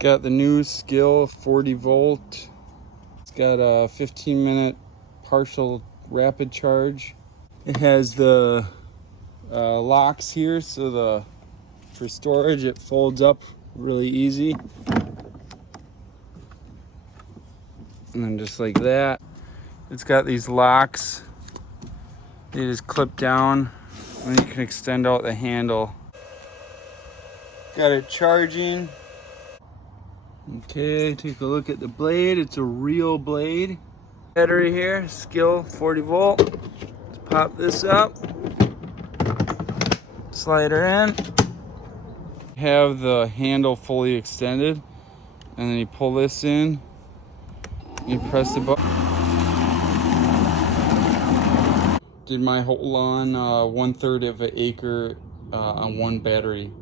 Got the new Skil 40 volt. It's got a 15-minute partial rapid charge. It has the locks here, so for storage it folds up really easy. And then just like that. It's got these locks. They just clip down and you can extend out the handle. Got it charging. Okay, take a look at the blade. It's a real blade. Battery here, Skil 40 volt. Let's pop this up. Slide her in. Have the handle fully extended. And then you pull this in. You press the button. Did my whole lawn 1/3 of an acre on one battery.